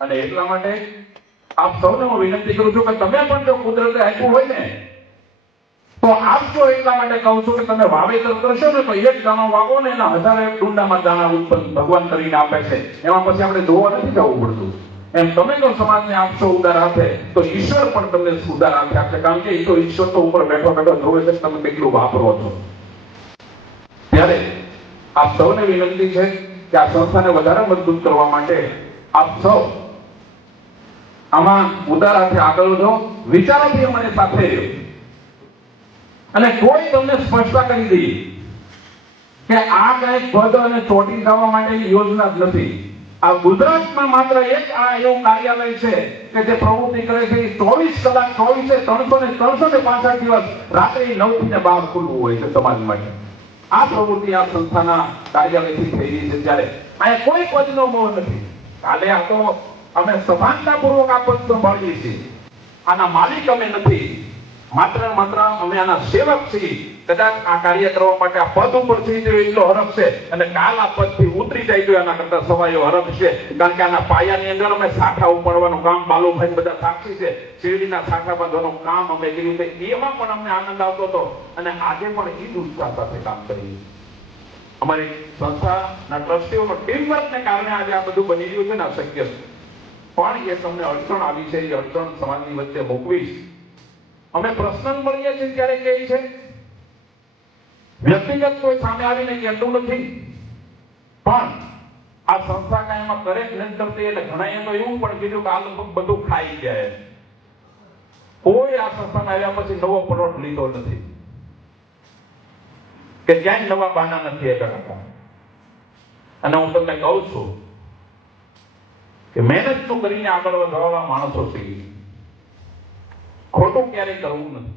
અને એટલા માટે આપ સૌને હું વિનંતી કરું છું કે તમે પણ જો કુદરતે આપ્યું હોય ને તો આપજો. એટલા માટે કહું છું કે તમે વાવેતર કરશો ને તો એક દાણો વાવો ને એના 1000 ડુંડામાં દાણા ઉત્પન્ન ભગવાન કરીને આપે છે. એમાં પછી આપણે જોવા નથી જવું પડતું. એમ તમે જો સમાજને આપશો ઉદાર હાથે તો ઈશ્વર પણ તમને ઉદાર હાથે આપશે. કારણ કે એ તો ઈશ્વર તો ઉપર બેઠો બેઠો જોવે છે તમે કેટલું વાપરો છો. ત્યારે આપ સૌને વિનંતી છે કે આ સંસ્થાને વધારે મજબૂત કરવા માટે આપ સૌ આમાં ઉદાર હાથે આગળ વધો, વિચારોથી અમારી સાથે રહ્યો. અને કોઈ તમને સ્પષ્ટતા કરી દે કે આ કઈ પદ અને ચોટી જવા માટેની યોજના જ નથી. આ ગુજરાતમાં માત્ર એક આ એવું કાર્યાલય છે કે જે પ્રવૃત્તિ કરે છે 24 કલાક 365 દિવસ રાત્રે 9 થી 12 ખુલ્લું હોય છે સમાજ માટે. આ પ્રવૃત્તિ આ સંસ્થાના કાર્યાલયથી થઈ રહી છે. ત્યારે અહીંયા કોઈ પદનો મોહ નથી. કાલે આ તો અમે સભાનતાપૂર્વક આ પદ સંભાળીએ છીએ. આના માલિક અમે નથી, માત્ર માત્ર અમે આના સેવક છીએ. કદાચ આ કાર્ય કરવા માટે આ પદ ઉપર થઈ ગયો એટલો હરખ છે અને કાલ આ પદથી ઉતરી જાય તો એના કરતા સવાયો હરખ છે. કારણ કે આના પાયાની અંદર અમે શાખા ઉપાડવાનું કામ, બાલુભાઈ બધા સાક્ષી છે, શેરડીના શાખા બાંધવાનું કામ અમે કર્યું છે. એમાં પણ અમને આનંદ આવતો હતો અને આજે પણ એ જ ઉત્સાહ સાથે કામ કરીએ. અમારી સંસ્થાના ટ્રસ્ટીઓનો ટીમવર્કને કારણે આજે આ બધું બની રહ્યું છે ને આ શક્ય છે. પણ એ તમને અડચણ આવી છે, એ અડચણ સમાજની વચ્ચે મૂકવી. અમે પર્સનલ મળીએ છીએ ત્યારે કહે છે, વ્યક્તિગત કોઈ સામે આવીને કહેતું નથી. પણ આ સંસ્થા કાંઈ એમાં કરે જ નથી કરતી એટલે ઘણાએ તો એવું પણ કીધું કે આ લોકો બધું ખાઈ ગયા. કોઈ આ સંસ્થામાં આવ્યા પછી નવો પ્લોટ લીધો નથી કે ક્યાંય નવા બહાના નથી કરતા. અને હું તમને કહું છું કે મહેનત તો કરીને આગળ વધવાવાળા માણસો છે, ખોટું ક્યારેય કરવું નથી.